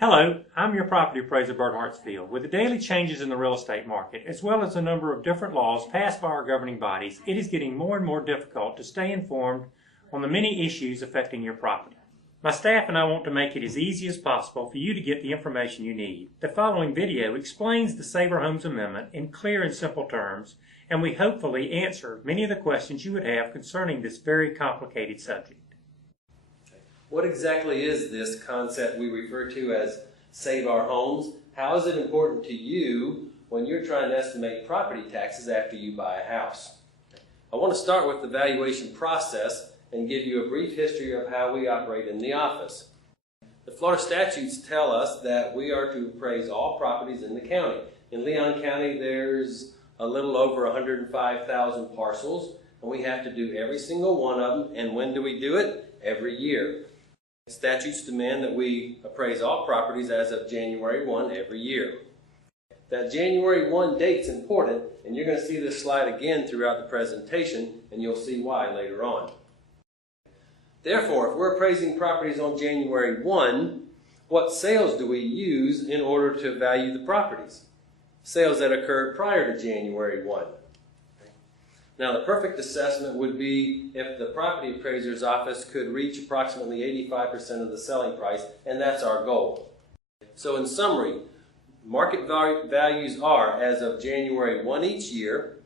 Hello, I'm your property appraiser, Bert Hartsfield. With the daily changes in the real estate market, as well as a number of different laws passed by our governing bodies, it is getting more and more difficult to stay informed on the many issues affecting your property. My staff and I want to make it as easy as possible for you to get the information you need. The following video explains the Save Our Homes Amendment in clear and simple terms, and we hopefully answer many of the questions you would have concerning this very complicated subject. What exactly is this concept we refer to as Save Our Homes? How is it important to you when you're trying to estimate property taxes after you buy a house? I want to start with the valuation process and give you a brief history of how we operate in the office. The Florida statutes tell us that we are to appraise all properties in the county. In Leon County, there's a little over 105,000 parcels, and we have to do every single one of them. And when do we do it? Every year. Statutes demand that we appraise all properties as of January 1 every year. That January 1 date's important, and you're going to see this slide again throughout the presentation, and you'll see why later on. Therefore, if we're appraising properties on January 1, what sales do we use in order to value the properties? Sales that occurred prior to January 1. Now, the perfect assessment would be if the property appraiser's office could reach approximately 85% of the selling price, and that's our goal. So in summary, market values are, as of January 1 each year,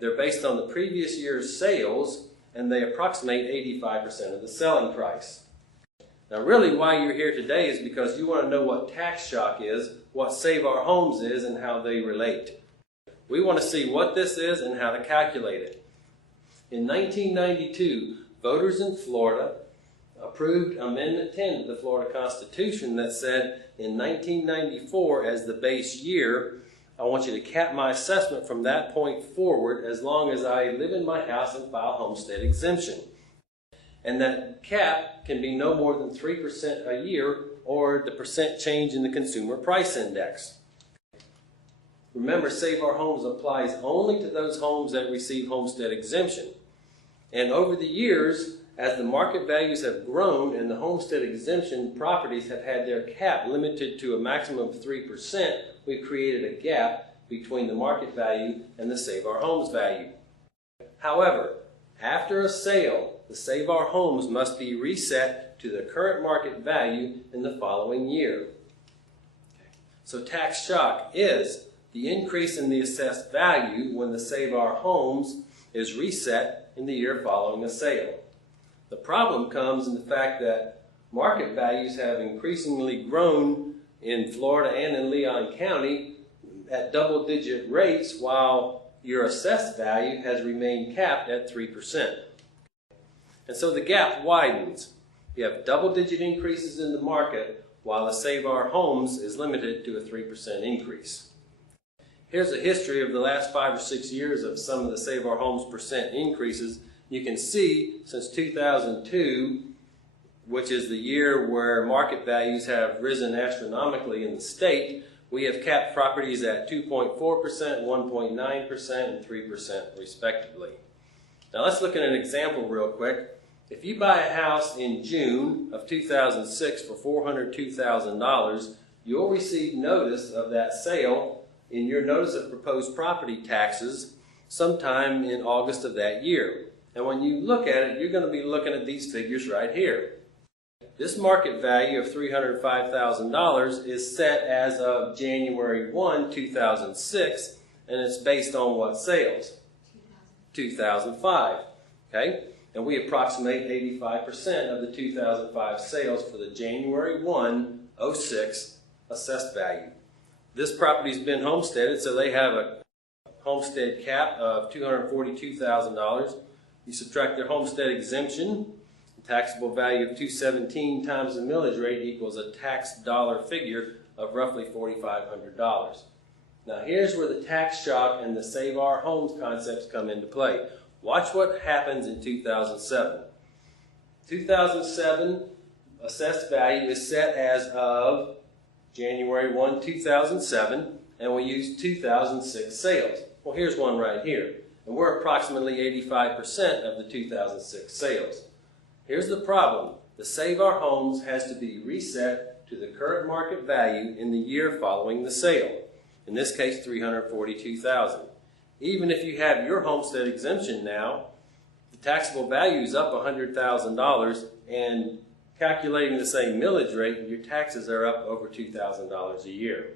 they're based on the previous year's sales, and they approximate 85% of the selling price. Now, really why you're here today is because you want to know what tax shock is, what Save Our Homes is, and how they relate. We want to see what this is and how to calculate it. In 1992, voters in Florida approved Amendment 10 to the Florida Constitution that said, in 1994 as the base year, I want you to cap my assessment from that point forward as long as I live in my house and file homestead exemption. And that cap can be no more than 3% a year or the percent change in the Consumer Price Index. Remember, Save Our Homes applies only to those homes that receive homestead exemption. And over the years, as the market values have grown and the homestead exemption properties have had their cap limited to a maximum of 3%, we've created a gap between the market value and the Save Our Homes value. However, after a sale, the Save Our Homes must be reset to the current market value in the following year. So tax shock is the increase in the assessed value when the Save Our Homes is reset in the year following a sale. The problem comes in the fact that market values have increasingly grown in Florida and in Leon County at double-digit rates while your assessed value has remained capped at 3%. And so the gap widens. You have double-digit increases in the market while the Save Our Homes is limited to a 3% increase. Here's a history of the last 5 or 6 years of some of the Save Our Homes percent increases. You can see since 2002, which is the year where market values have risen astronomically in the state, we have capped properties at 2.4%, 1.9%, and 3% respectively. Now let's look at an example real quick. If you buy a house in June of 2006 for $402,000, you'll receive notice of that sale in your Notice of Proposed Property Taxes sometime in August of that year. And when you look at it, you're going to be looking at these figures right here. This market value of $305,000 is set as of January 1, 2006, and it's based on what sales? 2005. Okay? And we approximate 85% of the 2005 sales for the January 1, 06 assessed value. This property's been homesteaded, so they have a homestead cap of $242,000. You subtract their homestead exemption, the taxable value of $217 times the millage rate equals a tax dollar figure of roughly $4,500. Now here's where the tax shock and the Save Our Homes concepts come into play. Watch what happens in 2007. 2007 assessed value is set as of January 1, 2007, and we use 2006 sales. Well, here's one right here, and we're approximately 85% of the 2006 sales. Here's the problem. The Save Our Homes has to be reset to the current market value in the year following the sale. In this case, $342,000. Even if you have your homestead exemption now, the taxable value is up $100,000, and calculating the same millage rate, your taxes are up over $2,000 a year.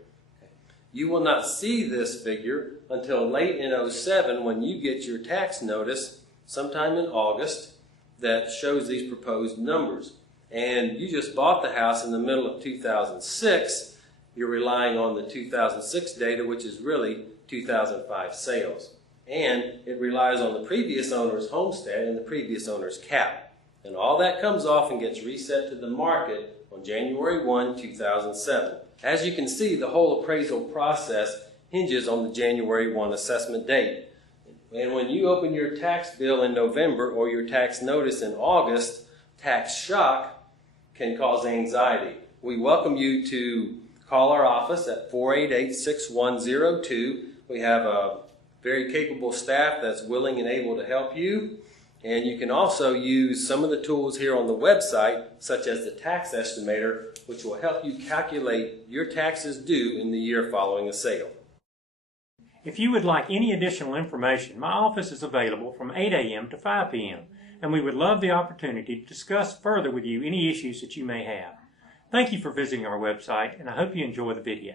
You will not see this figure until late in 2007 when you get your tax notice sometime in August that shows these proposed numbers. And you just bought the house in the middle of 2006. You're relying on the 2006 data, which is really 2005 sales. And it relies on the previous owner's homestead and the previous owner's cap. And all that comes off and gets reset to the market on January 1, 2007. As you can see, the whole appraisal process hinges on the January 1 assessment date. And when you open your tax bill in November or your tax notice in August, tax shock can cause anxiety. We welcome you to call our office at 488-6102. We have a very capable staff that's willing and able to help you. And you can also use some of the tools here on the website, such as the tax estimator, which will help you calculate your taxes due in the year following a sale. If you would like any additional information, my office is available from 8 a.m. to 5 p.m., and we would love the opportunity to discuss further with you any issues that you may have. Thank you for visiting our website, and I hope you enjoy the video.